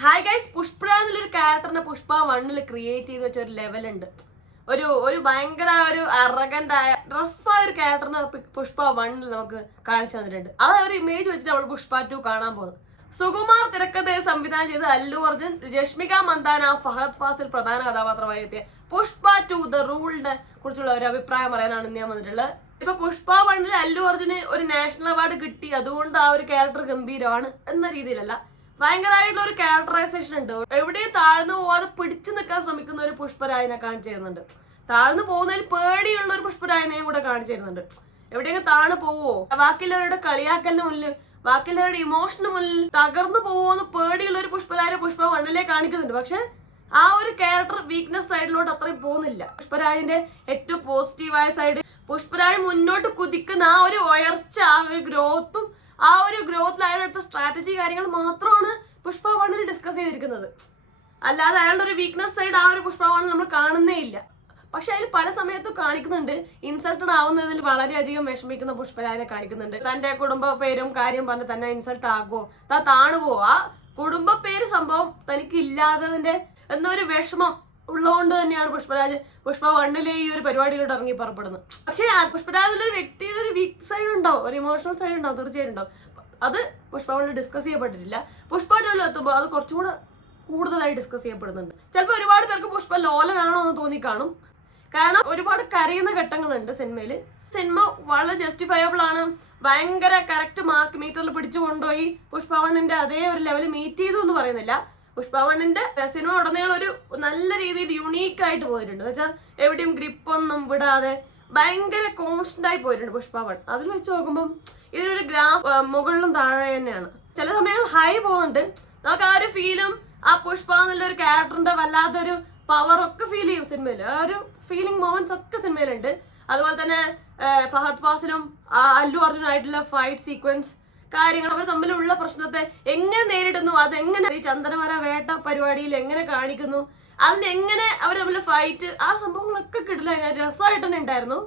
Hi guys, Pushpa എന്നുള്ളൊരു ക്യാരക്ടറിനെ Pushpa 1 create ചെയ്ത് വെച്ച ഒരു ലെവലുണ്ട്. ഒരു ഭയങ്കര ഒരു അറഗന്റ് ആയ റഫായ ഒരു ക്യാരക്ടറിനെ പുഷ്പ 1 നമുക്ക് കാണിച്ചു തന്നിട്ടുണ്ട്. ആ ഒരു ഇമേജ് വെച്ചിട്ട് അവൾ പുഷ്പ 2 കാണാൻ പോകുന്നത്. സുകുമാർ തിരക്കഥയെ സംവിധാനം ചെയ്ത് അല്ലു അർജുൻ, രശ്മിക മന്ദാന, ഫഹദ് ഫാസിൽ പ്രധാന കഥാപാത്രമായി എത്തിയ പുഷ്പ 2 ദ റൂളിനെ കുറിച്ചുള്ള ഒരു അഭിപ്രായം പറയാനാണ് ഞാൻ വന്നിട്ടുള്ളത്. ഇപ്പൊ പുഷ്പ 1 അല്ലു അർജുന് ഒരു നാഷണൽ അവാർഡ് കിട്ടി, അതുകൊണ്ട് ആ ഒരു ക്യാരക്ടർ ഗംഭീരമാണ് എന്ന രീതിയിലല്ല, ഭയങ്കരമായിട്ടുള്ള ഒരു ക്യാരക്ടറൈസേഷൻ ഉണ്ട്. എവിടെയും താഴ്ന്നു പോവാതെ പിടിച്ചു നിൽക്കാൻ ശ്രമിക്കുന്ന ഒരു പുഷ്പരായനെ കാണിച്ചു തരുന്നുണ്ട്. താഴ്ന്നു പോകുന്നതിൽ പേടിയുള്ള ഒരു പുഷ്പരായനെയും കൂടെ കാണിച്ചു തരുന്നുണ്ട്. എവിടെയെങ്കിലും താഴ്ന്നു പോവോ, ബാക്കിയുള്ളവരുടെ കളിയാക്കലിന് മുന്നിൽ, ബാക്കിയുള്ളവരുടെ ഇമോഷന് മുന്നിൽ തകർന്നു പോവോന്ന് പേടിയുള്ള ഒരു പുഷ്പരായനെ പുഷ്പ 1 കാണിക്കുന്നുണ്ട്. പക്ഷെ ആ ഒരു ക്യാരക്ടർ വീക്ക്നെസ് സൈഡിലോട്ട് അത്രയും പോകുന്നില്ല. പുഷ്പരായന്റെ ഏറ്റവും പോസിറ്റീവായ സൈഡ്, പുഷ്പരായ മുന്നോട്ട് കുതിക്കുന്ന ആ ഒരു ഉയർച്ച, ആ ഒരു ഗ്രോത്തും, ആ ഒരു ഗ്രോത്തിൽ അയാളെടുത്ത സ്ട്രാറ്റജി കാര്യങ്ങൾ മാത്രമാണ് പുഷ്പ 1 ഡിസ്കസ് ചെയ്തിരിക്കുന്നത്. അല്ലാതെ അയാളുടെ ഒരു വീക്ക്നെസ് സൈഡ് ആ ഒരു പുഷ്പ 1 നമ്മൾ കാണുന്നേ ഇല്ല. പക്ഷെ അതിൽ പല സമയത്തും കാണിക്കുന്നുണ്ട്. ഇൻസൾട്ടഡ് ആവുന്നതിൽ വളരെയധികം വിഷമിക്കുന്ന പുഷ്പരായനെ കാണിക്കുന്നുണ്ട്. തന്റെ കുടുംബ പേരും കാര്യം പറഞ്ഞ് തന്നെ ഇൻസൾട്ട് ആകുമോ, താണുപോവോ, ആ കുടുംബ പേര് സംഭവം തനിക്ക് ഇല്ലാത്തതിന്റെ എന്നൊരു വിഷമം ഉള്ളതുകൊണ്ട് തന്നെയാണ് പുഷ്പ 1 ഈ ഒരു പരിപാടിയിലോട്ട് ഇറങ്ങി പുറപ്പെടുന്നത്. പക്ഷെ പുഷ്പരാജിലൊരു വ്യക്തിയുടെ ഒരു വീക്ക് സൈഡ് ഉണ്ടാവും, ഒരു ഇമോഷണൽ സൈഡ് ഉണ്ടാവും, തീർച്ചയായിട്ടും ഉണ്ടാവും. അത് പുഷ്പ 1 ഡിസ്കസ് ചെയ്യപ്പെട്ടിട്ടില്ല. പുഷ്പ 2 എത്തുമ്പോൾ അത് കുറച്ചുകൂടെ കൂടുതലായി ഡിസ്കസ് ചെയ്യപ്പെടുന്നുണ്ട്. ചിലപ്പോൾ ഒരുപാട് പേർക്ക് പുഷ്പ ലോലനാണോ എന്ന് തോന്നി കാണും. കാരണം ഒരുപാട് കരയുന്ന ഘട്ടങ്ങളുണ്ട് സിനിമയിൽ. സിനിമ വളരെ ജസ്റ്റിഫയബിൾ ആണ്, ഭയങ്കര കറക്റ്റ് മാർക്ക് മീറ്ററിൽ പിടിച്ചു കൊണ്ടുപോയി പുഷ്പ 1 അതേ ഒരു ലെവൽ മീറ്റ് ചെയ്തു എന്ന് പറയുന്നില്ല. പുഷ്പ 1 സിനിമ ഉടനീളം ഒരു നല്ല രീതിയിൽ യുണീക്ക് ആയിട്ട് പോയിട്ടുണ്ട്. എന്ന് വെച്ചാൽ എവിടെയും ഗ്രിപ്പൊന്നും വിടാതെ ഭയങ്കര കോൺസ്റ്റന്റ് ആയി പോയിട്ടുണ്ട് പുഷ്പ 1. അതിൽ വെച്ച് നോക്കുമ്പോൾ ഇതിനൊരു ഗ്രാഫ് മുകളിലും താഴെ തന്നെയാണ്. ചില സമയങ്ങൾ ഹൈ പോകുന്നുണ്ട്. നമുക്ക് ആ ഒരു ഫീലും ആ പുഷ്പ എന്നുള്ള ഒരു ക്യാരക്ടറിന്റെ വല്ലാത്തൊരു പവർ ഒക്കെ ഫീൽ ചെയ്യും സിനിമയിൽ. ആ ഒരു ഫീലിംഗ് മൊമെന്റ്സ് ഒക്കെ സിനിമയിലുണ്ട്. അതുപോലെ തന്നെ ഫഹദ് ഫാസിലും അല്ലു അർജുനായിട്ടുള്ള ഫൈറ്റ് സീക്വൻസ് കാര്യങ്ങൾ, അവർ തമ്മിലുള്ള പ്രശ്നത്തെ എങ്ങനെ നേരിടുന്നു, അതെങ്ങനെ ഈ ചന്ദനമര വേട്ട പരിപാടിയിൽ എങ്ങനെ കാണിക്കുന്നു, അതിനെങ്ങനെ അവർ തമ്മിൽ ഫൈറ്റ്, ആ സംഭവങ്ങളൊക്കെ കിട്ടില്ല, രസമായിട്ട് തന്നെ ഉണ്ടായിരുന്നു.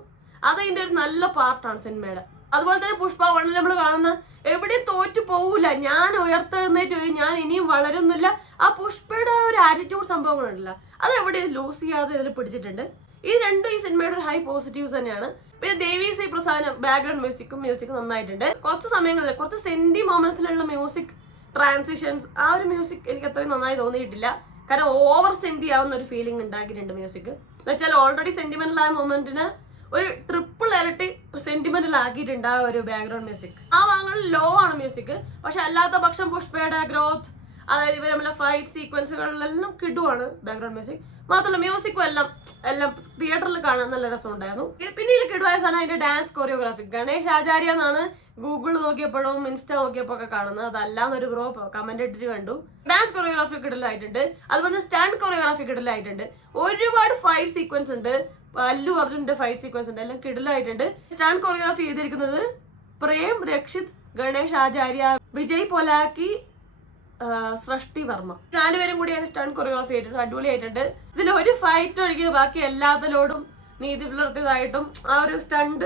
അതതിന്റെ ഒരു നല്ല പാർട്ടാണ് സിനിമയുടെ. അതുപോലെ തന്നെ പുഷ്പ 1 നമ്മൾ കാണുന്ന എവിടെയും തോറ്റു പോവില്ല, ഞാൻ ഉയർത്തെഴുന്നേറ്റ് വരും, ഞാൻ ഇനിയും വളരുന്നില്ല, ആ പുഷ്പയുടെ ഒരു ആറ്റിറ്റ്യൂഡ് സംഭവങ്ങളുണ്ടല്ല, അത് എവിടെയും ലൂസ് ചെയ്യാതെ ഇതിൽ പിടിച്ചിട്ടുണ്ട്. ഈ രണ്ടും ഈ സിനിമയുടെ ഒരു ഹൈ പോസിറ്റീവ്സ് തന്നെയാണ്. പിന്നെ ദേവി സി പ്രസാദ് ബാക്ക്ഗ്രൗണ്ട് മ്യൂസിക് നന്നായിട്ടുണ്ട്. കുറച്ച് സമയങ്ങളിൽ കുറച്ച് സെന്റി മൊമെന്റ്സിലുള്ള മ്യൂസിക് ട്രാൻസിഷൻസ്, ആ ഒരു മ്യൂസിക് എനിക്ക് അത്രയും നന്നായി തോന്നിയിട്ടില്ല. കാരണം ഓവർ സെന്റി ആവുന്ന ഒരു ഫീലിംഗ് ഉണ്ടാക്കിയിട്ടുണ്ട് മ്യൂസിക്. എന്ന് വെച്ചാൽ ഓൾറെഡി സെന്റിമെന്റൽ ആയ മൊമെന്റിന് ഒരു ട്രിപ്പിൾ ഇരട്ടി സെന്റിമെന്റൽ ആക്കിയിട്ടുണ്ട് ആ ഒരു ബാക്ക്ഗ്രൗണ്ട് മ്യൂസിക്. ആ ഭാഗങ്ങളിൽ ലോ ആണ് മ്യൂസിക്. പക്ഷെ അല്ലാത്ത പക്ഷം പുഷ്പയുടെ ഗ്രോത്ത്, അതായത് ഇവർ തമ്മിലുള്ള ഫൈറ്റ് സീക്വൻസുകളിലെല്ലാം കിടുവാണ് ബാക്ക്ഗ്രൗണ്ട് മ്യൂസിക്. മാത്രമല്ല മ്യൂസിക്കും എല്ലാം തിയേറ്ററിൽ കാണാൻ നല്ല രസമുണ്ടായിരുന്നു. പിന്നെ ഇതിൽ കിടുവായ സാധനം അതിന്റെ ഡാൻസ് കൊറിയോഗ്രാഫി. ഗണേഷ് ആചാര്യ എന്നാണ് ഗൂഗിൾ നോക്കിയപ്പോഴും ഇൻസ്റ്റ നോക്കിയപ്പോ ഒക്കെ കാണുന്നത്. അതല്ലാന്നൊരു ബ്രോ കമന്റ് ഇട്ടിട്ട് കണ്ടു. ഡാൻസ് കൊറിയോഗ്രാഫി കിടലായിട്ടുണ്ട്. അതുപോലെ സ്റ്റണ്ട് കൊറിയോഗ്രാഫി കിടലായിട്ടുണ്ട്. ഒരുപാട് ഫൈറ്റ് സീക്വൻസ് ഉണ്ട്. അല്ലു അർജുന്റെ ഫൈറ്റ് സീക്വൻസ് ഉണ്ട്, എല്ലാം കിടലായിട്ടുണ്ട്. സ്റ്റണ്ട് കൊറിയോഗ്രാഫി ചെയ്തിരിക്കുന്നത് പ്രേം രക്ഷിത്, ഗണേഷ് ആചാര്യ, വിജയ് പൊലാക്കി, സൃഷ്ടി വർമ്മ, 4 പേരും കൂടിയാണ് സ്റ്റണ്ട് കൊറിയോഗ്രാഫി ചെയ്തിട്ടുണ്ട്. അടിപൊളിയായിട്ടുണ്ട്. ഇതിൽ ഒരു ഫൈറ്റ് ഒഴികെ ബാക്കി എല്ലാത്തിലോടും നീതി പുലർത്തിയതായിട്ടും ആ ഒരു സ്റ്റണ്ട്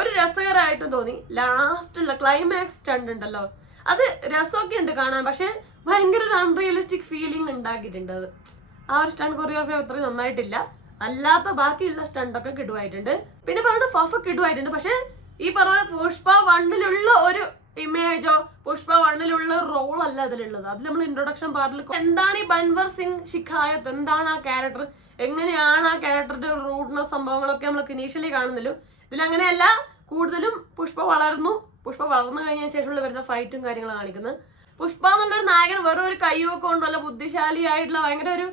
ഒരു രസകരമായിട്ടും തോന്നി. ലാസ്റ്റുള്ള ക്ലൈമാക്സ് സ്റ്റണ്ട് ഉണ്ടല്ലോ, അത് രസമൊക്കെ ഉണ്ട് കാണാൻ, പക്ഷെ ഭയങ്കര ഒരു അൺറിയലിസ്റ്റിക് ഫീലിംഗ് ഉണ്ടാക്കിയിട്ടുണ്ട്. അത് ആ ഒരു സ്റ്റണ്ട് കൊറിയോഗ്രാഫി അത്രയും നന്നായിട്ടില്ല. അല്ലാത്ത ബാക്കിയുള്ള സ്റ്റണ്ടൊക്കെ കിടുവായിട്ടുണ്ട്. പിന്നെ പറഞ്ഞ ഫഫ് കിടുവായിട്ടുണ്ട്. പക്ഷെ ഈ പറഞ്ഞ പുഷ്പ 1 ഒരു ഇമേജോ പുഷ്പ 1 റോൾ അല്ല അതിലുള്ളത്. അതിൽ നമ്മൾ ഇൻട്രൊഡക്ഷൻ പാർട്ടിൽ എന്താണ് ഈ ബൻവർ സിംഗ് ഷിഖായത്ത്, എന്താണ് ആ ക്യാരക്ടർ, എങ്ങനെയാണ് ആ ക്യാരക്ടറുടെ റൂഡ്നെസ് സംഭവങ്ങളൊക്കെ നമ്മൾ ഇനീഷ്യലി കാണുന്നല്ലോ. ഇതിലങ്ങനെയല്ല, കൂടുതലും പുഷ്പ വളർന്നു കഴിഞ്ഞതിന് ശേഷമുള്ള വരുന്ന ഫൈറ്റും കാര്യങ്ങളും കാണിക്കുന്നത്. പുഷ്പ എന്നുള്ളൊരു നായകൻ വെറും ഒരു കയ്യൊക്കെ കൊണ്ടല്ല, ബുദ്ധിശാലിയായിട്ടുള്ള ഭയങ്കര ഒരു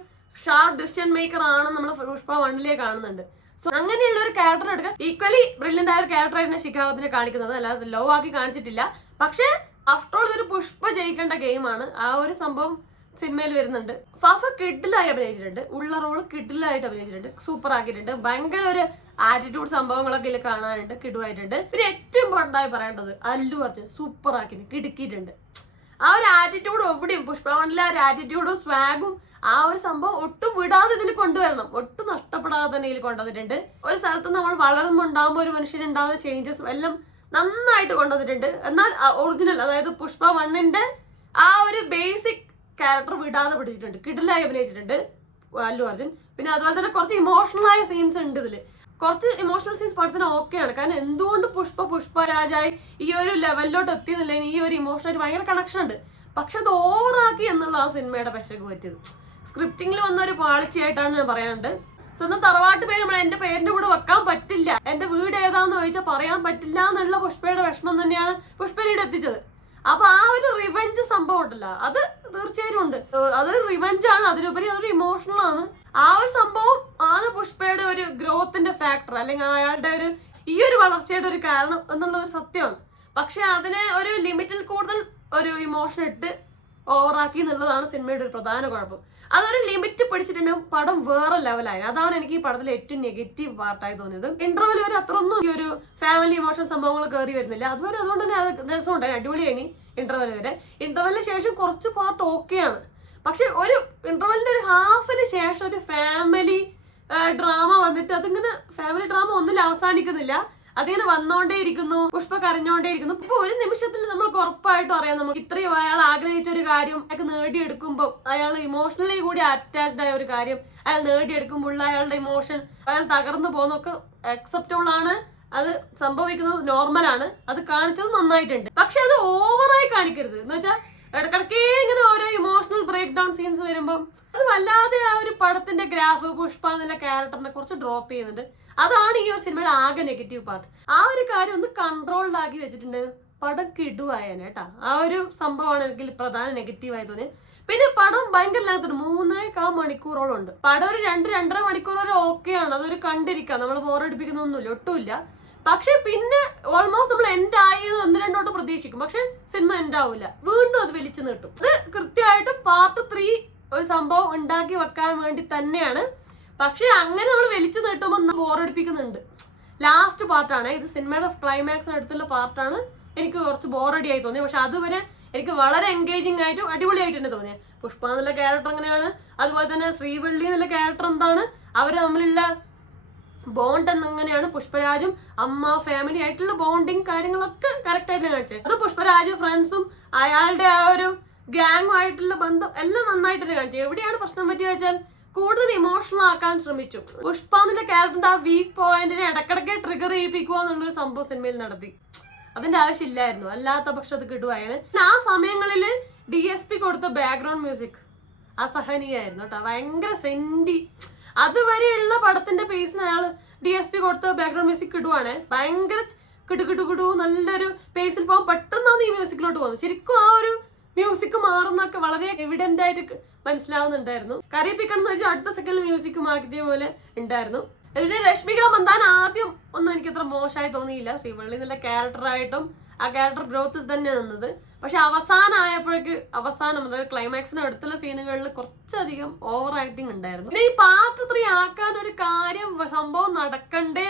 ഷാർപ്പ് ഡിസിഷൻ മേക്കർ ആണ് നമ്മൾ പുഷ്പ 1 കാണുന്നുണ്ട്. സോ അങ്ങനെയുള്ള ഒരു ക്യാരക്ടർ എടുക്കുക. ഈക്വലി ബ്രില്യന്റ് ആയ ഒരു ക്യാരക്ടറായിരുന്നു ഷിഖാവത്തിനെ കാണിക്കുന്നത്, അല്ലാതെ ലോ ആക്കി കാണിച്ചിട്ടില്ല. പക്ഷെ ആഫ്റ്റർ ഓൾ ഇതൊരു പുഷ്പ ജയിക്കേണ്ട ഗെയിമാണ്. ആ ഒരു സംഭവം സിനിമയിൽ വരുന്നുണ്ട്. ഫഫ കിഡിലായി അഭിനയിച്ചിട്ടുണ്ട്, ഉള്ള റോള് കിഡിലായിട്ട് അഭിനയിച്ചിട്ടുണ്ട്, സൂപ്പർ ആക്കിയിട്ടുണ്ട്. ഭയങ്കര ഒരു ആറ്റിറ്റ്യൂഡ് സംഭവങ്ങളൊക്കെ ഇതിൽ കാണാനുണ്ട്, കിടുവായിട്ടുണ്ട്. പിന്നെ ഏറ്റവും ഇമ്പോർട്ടന്റ് ആയി പറയേണ്ടത് അല്ലു അർജുൻ സൂപ്പർ ആക്കി കിടുക്കിയിട്ടുണ്ട്. ആ ഒരു ആറ്റിറ്റ്യൂഡ് എവിടെയും പുഷ്പ 1 ആ ഒരു ആറ്റിറ്റ്യൂഡും സ്വാഗും ആ ഒരു സംഭവം ഒട്ടും വിടാതെ ഇതിൽ കൊണ്ടുവരണം, ഒട്ടും നഷ്ടപ്പെടാതെ തന്നെ ഇതിൽ കൊണ്ടുവന്നിട്ടുണ്ട്. ഒരു സ്ഥലത്ത് നമ്മൾ വളർന്നുണ്ടാകുമ്പോൾ ഒരു മനുഷ്യനുണ്ടാകുന്ന ചേഞ്ചസ് എല്ലാം നന്നായിട്ട് കൊണ്ടുവന്നിട്ടുണ്ട്. എന്നാൽ ഒറിജിനൽ, അതായത് പുഷ്പ 1 ആ ഒരു ബേസിക് ക്യാരക്ടർ വിടാതെ പിടിച്ചിട്ടുണ്ട്, കിടിലായി അഭിനയിച്ചിട്ടുണ്ട് അല്ലു അർജുൻ. പിന്നെ അതുപോലെ തന്നെ കുറച്ച് ഇമോഷണൽ ആയ സീൻസ് ഉണ്ട് ഇതില്. കുറച്ച് ഇമോഷണൽ സീൻസ് പടത്തിന് ഓക്കെയാണ്. കാരണം എന്തുകൊണ്ട് പുഷ്പരാജായി ഈ ഒരു ലെവലിലോട്ട് എത്തിയെന്നില്ലെങ്കിൽ ഈ ഒരു ഇമോഷണൽ ഭയങ്കര കണക്ഷൻ ഉണ്ട്. പക്ഷെ അത് ഓവറാക്കി എന്നുള്ള ആ സിനിമയുടെ പെശക് പറ്റിയത്. സ്ക്രിപ്റ്റിംഗിൽ വന്ന ഒരു പാളിച്ചയായിട്ടാണ് ഞാൻ പറയാനുണ്ട്. സ്വന്തം തറവാട്ട് പേര് നമ്മൾ എന്റെ പേരിന്റെ കൂടെ വെക്കാൻ പറ്റില്ല, എന്റെ വീട് ഏതാന്ന് ചോദിച്ചാൽ പറയാൻ പറ്റില്ല എന്നുള്ള പുഷ്പയുടെ വിഷമം തന്നെയാണ് പുഷ്പനീട് എത്തിച്ചത്. അപ്പൊ ആ ഒരു റിവെഞ്ച് സംഭവം ഉണ്ടല്ലോ, അത് തീർച്ചയായും ഉണ്ട്. അതൊരു റിവെഞ്ച് ആണ്, അതിലുപരി അതൊരു ഇമോഷണൽ ആണ്. ആ ഒരു സംഭവം ആണ് പുഷ്പയുടെ ഒരു ഗ്രോത്തിന്റെ ഫാക്ടർ, അല്ലെങ്കിൽ അയാളുടെ ഒരു ഈ ഒരു വളർച്ചയുടെ ഒരു കാരണം എന്നുള്ള ഒരു സത്യമാണ്. പക്ഷെ അതിനെ ഒരു ലിമിറ്റിൽ കൂടുതൽ ഒരു ഇമോഷൻ ഇട്ട് ഓവറാക്കി എന്നുള്ളതാണ് സിനിമയുടെ ഒരു പ്രധാന കുഴപ്പം. അതൊരു ലിമിറ്റ് പിടിച്ചിട്ടുണ്ടെങ്കിൽ പടം വേറെ ലെവലായി. അതാണ് എനിക്ക് ഈ പടത്തിലെ ഏറ്റവും നെഗറ്റീവ് പാർട്ടായി തോന്നിയത്. ഇന്റർവെൽ വരെ അത്രയൊന്നും ഈ ഒരു ഫാമിലി ഇമോഷൻ സംഭവങ്ങൾ കയറി വരുന്നില്ല. അതുവരെ അതുകൊണ്ട് തന്നെ അത് രസമുണ്ടായി, അടിപൊളിയായി ഇന്റർവെൽ വരെ. ഇന്റർവെല്ലിന് ശേഷം കുറച്ച് പാർട്ട് ഓക്കെയാണ്. പക്ഷെ ഒരു ഇന്റർവെല്ലിന്റെ ഒരു ഹാഫിന് ശേഷം ഒരു ഫാമിലി ഡ്രാമ വന്നിട്ട് അതിങ്ങനെ ഫാമിലി ഡ്രാമ ഒന്നിലും അവസാനിക്കുന്നില്ല. അതിങ്ങനെ വന്നോണ്ടേയിരിക്കുന്നു, പുഷ്പ കരഞ്ഞോണ്ടേയിരിക്കുന്നു. ഇപ്പൊ ഒരു നിമിഷത്തിൽ നമ്മൾക്ക് ഉറപ്പായിട്ടും അറിയാം, നമുക്ക് ഇത്രയും അയാൾ ആഗ്രഹിച്ച ഒരു കാര്യം അയാൾക്ക് നേടിയെടുക്കുമ്പോൾ, അയാൾ ഇമോഷണലി കൂടി അറ്റാച്ച്ഡ് ആയ ഒരു കാര്യം അയാൾ നേടിയെടുക്കുമ്പോൾ അയാളുടെ ഇമോഷൻ അയാൾ തകർന്നു പോകുന്നൊക്കെ അക്സെപ്റ്റബിൾ ആണ്. അത് സംഭവിക്കുന്നത് നോർമലാണ്. അത് കാണിച്ചത് നന്നായിട്ടുണ്ട്. പക്ഷെ അത് ഓവറായി കാണിക്കരുത്. എന്ന് വെച്ചാൽ ഇടക്കിടക്കേ ഇങ്ങനെ ഓരോ ഇമോഷണൽ ബ്രേക്ക് ഡൗൺ സീൻസ് വരുമ്പോൾ അത് വല്ലാതെ ആ ഒരു പടത്തിന്റെ ഗ്രാഫ് പുഷ്പ എന്നുള്ള ക്യാരക്ടറിനെ കുറച്ച് ഡ്രോപ്പ് ചെയ്യുന്നുണ്ട്. അതാണ് ഈ ഒരു സിനിമയുടെ ആകെ നെഗറ്റീവ് പാർട്ട്. ആ ഒരു കാര്യം ഒന്ന് കൺട്രോൾഡ് ആക്കി വെച്ചിട്ടുണ്ട് പടം കിടുവായേനെ കേട്ടാ. ആ ഒരു സംഭവമാണ് എനിക്ക് പ്രധാന നെഗറ്റീവായി തോന്നിയത്. പിന്നെ പടം ഭയങ്കര ലാഗത്തുണ്ട്, 3.25 മണിക്കൂറോളം ഉണ്ട്. പടം ഒരു 2-2.5 മണിക്കൂർ വരെ ഓക്കെയാണ്, അതൊരു കണ്ടിരിക്കാം, നമ്മൾ ബോറടിപ്പിക്കുന്നൊന്നുമില്ല, ഒട്ടുമില്ല. പക്ഷെ പിന്നെ ഓൾമോസ്റ്റ് നമ്മൾ എൻഡ് ആയി 1-2 വട്ടം പ്രതീക്ഷിക്കും, പക്ഷെ സിനിമ എൻഡ് ആവില്ല, വീണ്ടും അത് വലിച്ചു നീട്ടും. അത് കൃത്യമായിട്ട് പാർട്ട് 3 ഒരു സംഭവം ഉണ്ടാക്കി വെക്കാൻ വേണ്ടി തന്നെയാണ്. പക്ഷെ അങ്ങനെ നമ്മൾ വലിച്ചു നീട്ടുമ്പോൾ ബോറടിപ്പിക്കുന്നുണ്ട്. ലാസ്റ്റ് പാർട്ടാണ് ഇത്, സിനിമയുടെ ക്ലൈമാക്സിന് അടുത്തുള്ള പാർട്ടാണ് എനിക്ക് കുറച്ച് ബോറടി ആയി തോന്നിയത്. പക്ഷെ അതുവരെ എനിക്ക് വളരെ എൻഗേജിങ് ആയിട്ടും അടിപൊളിയായിട്ട് തന്നെ തോന്നിയത്. പുഷ്പ എന്നുള്ള ക്യാരക്ടർ അങ്ങനെയാണ്, അതുപോലെ തന്നെ ശ്രീവള്ളി എന്നുള്ള ക്യാരക്ടർ എന്താണ്, അവർ തമ്മിലുള്ള ബോണ്ട് എന്നെങ്ങനെയാണ്, പുഷ്പരാജും അമ്മ ഫാമിലി ആയിട്ടുള്ള ബോണ്ടിങ് കാര്യങ്ങളൊക്കെ കറക്റ്റ് ആയിട്ട് കാണിച്ചത്. അത് പുഷ്പരാജ് ഫ്രണ്ട്സും അയാളുടെ ആ ഒരു ഗ്യാങ്ങുമായിട്ടുള്ള ബന്ധം എല്ലാം നന്നായിട്ട് തന്നെ കാണിച്ചു. എവിടെയാണ് പ്രശ്നം പറ്റി വെച്ചാൽ കൂടുതൽ ഇമോഷണൽ ആക്കാൻ ശ്രമിച്ചു. പുഷ്പ എന്നുള്ള ക്യാരക്ടറിന്റെ ആ വീക്ക് പോയിന്റിനെ ഇടക്കിടക്ക് ട്രിഗർ ചെയ്യിപ്പിക്കുക എന്നുള്ളൊരു സംഭവം സിനിമയിൽ നടത്തി. അതിന്റെ ആവശ്യമില്ലായിരുന്നു, അല്ലാത്ത പക്ഷെ അത് കിടുവായത്. ആ സമയങ്ങളിൽ DSP കൊടുത്ത ബാക്ക്ഗ്രൗണ്ട് മ്യൂസിക് അസഹനീയായിരുന്നു കേട്ടോ, ഭയങ്കര സെന്റി. അതുവരെയുള്ള പടത്തിന്റെ പേസിന് അയാൾ DSP കൊടുത്ത ബാക്ക്ഗ്രൗണ്ട് മ്യൂസിക് കിടുവാണ്, ഭയങ്കര കിടു നല്ലൊരു പേസിൽ പോകാൻ പെട്ടെന്നാണ് ഈ മ്യൂസിക്കിലോട്ട് പോകുന്നത്. ശരിക്കും ആ ഒരു മ്യൂസിക് മാറുന്നൊക്കെ വളരെ എവിഡന്റ് ആയിട്ട് മനസ്സിലാവുന്നുണ്ടായിരുന്നു. കരയിപ്പിക്കണം എന്ന് വെച്ചാൽ അടുത്ത സെക്കൻഡിൽ മ്യൂസിക് മാറ്റിയ പോലെ ഉണ്ടായിരുന്നു. പിന്നെ രശ്മിക മന്ദാന ആദ്യം ഒന്നും എനിക്ക് അത്ര മോശമായി തോന്നിയില്ല. ശ്രീവള്ളി എന്നുള്ള ക്യാരക്ടറായിട്ടും ആ ക്യാരക്ടർ ഗ്രോത്തിൽ തന്നെ നിന്നത്. പക്ഷെ അവസാനം ആയപ്പോഴേക്ക് അതായത് ക്ലൈമാക്സിന് അടുത്തുള്ള സീനുകളിൽ കുറച്ചധികം ഓവർ ആക്ടിങ് ഉണ്ടായിരുന്നു. പിന്നെ ഈ പാർട്ട് 3 ആക്കാൻ ഒരു കാര്യം സംഭവം നടക്കണ്ടേ,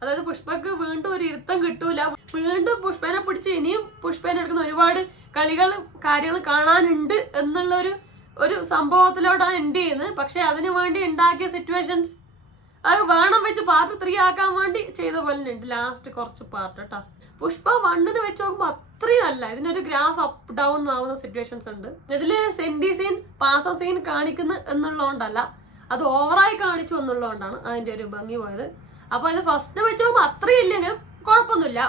അതായത് പുഷ്പക്ക് വീണ്ടും ഒരു ഇരുത്തം കിട്ടൂല, വീണ്ടും പുഷ്പനെ പിടിച്ച് ഇനിയും പുഷ്പനെ എടുക്കുന്ന ഒരുപാട് കാര്യങ്ങൾ കാണാനുണ്ട് എന്നുള്ള ഒരു സംഭവത്തിലോട്ടാണ് എൻഡ് ചെയ്യുന്നത്. പക്ഷെ അതിനു വേണ്ടി ഉണ്ടാക്കിയ സിറ്റുവേഷൻസ് അത് വേണം വെച്ച് പാർട്ട് 3 ആക്കാൻ വേണ്ടി ചെയ്ത പോലെ ഉണ്ട് ലാസ്റ്റ് കുറച്ച് പാർട്ട് കേട്ടോ. പുഷ്പ 1 വെച്ച് നോക്കുമ്പോൾ അത്രയും അല്ല, ഇതിനൊരു ഗ്രാഫ് അപ്പ് ഡൗൺ ആവുന്ന സിറ്റുവേഷൻസ് ഉണ്ട്. ഇതില് സെന്റി സീൻ പാസ സീൻ കാണിക്കുന്ന എന്നുള്ളതുകൊണ്ടല്ല, അത് ഓവറായി കാണിച്ചു എന്നുള്ളതുകൊണ്ടാണ് അതിന്റെ ഒരു ഭംഗി പോയത്. അപ്പൊ ഇത് ഫസ്റ്റ് വെച്ച് നോക്കുമ്പോൾ അത്രയും ഇല്ലെങ്കിലും കുഴപ്പമൊന്നുമില്ല.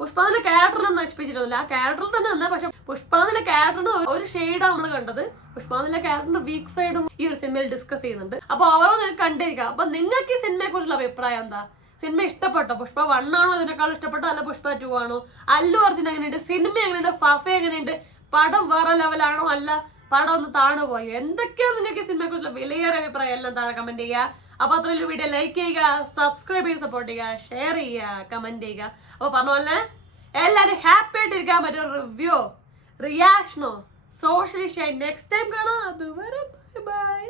പുഷ്പാതിലെ ക്യാരക്ടറിനൊന്നും നശിപ്പിച്ചിരുന്നില്ല, ആ ക്യാരക്ടറിൽ തന്നെ നിന്ന്. പക്ഷെ പുഷ്പാതിലെ ക്യാരക്ടറിന് ഒരു ഷെയ്ഡാണ് നമ്മൾ കണ്ടത്. പുഷ്പാതിലെ ക്യാരക്ടറിന്റെ വീക്ക് സൈഡും ഈ ഒരു സിനിമയിൽ ഡിസ്കസ് ചെയ്യുന്നുണ്ട്. അപ്പൊ ഓരോ നിങ്ങൾക്ക് കണ്ടിരിക്കാം. അപ്പൊ നിങ്ങൾക്ക് ഈ സിനിമയെ കുറിച്ചുള്ള അഭിപ്രായം എന്താ? സിനിമ ഇഷ്ടപ്പെട്ടോ? പുഷ്പ 1 ആണോ ഇതിനേക്കാളും ഇഷ്ടപ്പെട്ടോ, അല്ല പുഷ്പ 2 ആണോ? അല്ലു അർജുൻ എങ്ങനെയുണ്ട്? സിനിമ എങ്ങനെയുണ്ട്? ഫഫ എങ്ങനെയുണ്ട്? പടം വേറെ ലെവലാണോ, അല്ല പടം ഒന്ന് താണു പോയോ? എന്തൊക്കെയാണ് നിങ്ങൾക്ക് ഈ സിനിമയെ കുറിച്ചുള്ള വിലയേറെ അഭിപ്രായം എല്ലാം താഴെ കമന്റ് ചെയ്യുക. അപ്പൊ അത്രയും വീഡിയോ ലൈക്ക് ചെയ്യുക, സബ്സ്ക്രൈബ് ചെയ്ത് സപ്പോർട്ട് ചെയ്യുക, ഷെയർ ചെയ്യുക, കമന്റ് ചെയ്യുക. അപ്പൊ പറഞ്ഞ പോലെ എല്ലാവരും ഹാപ്പി ആയിട്ടിരിക്കാൻ പറ്റും. റിവ്യൂ റിയാക്ഷനോ സോഷ്യലി ഷെയർ നെക്സ്റ്റ് ടൈം കാണാം. അതുവരെ ബൈ ബൈ.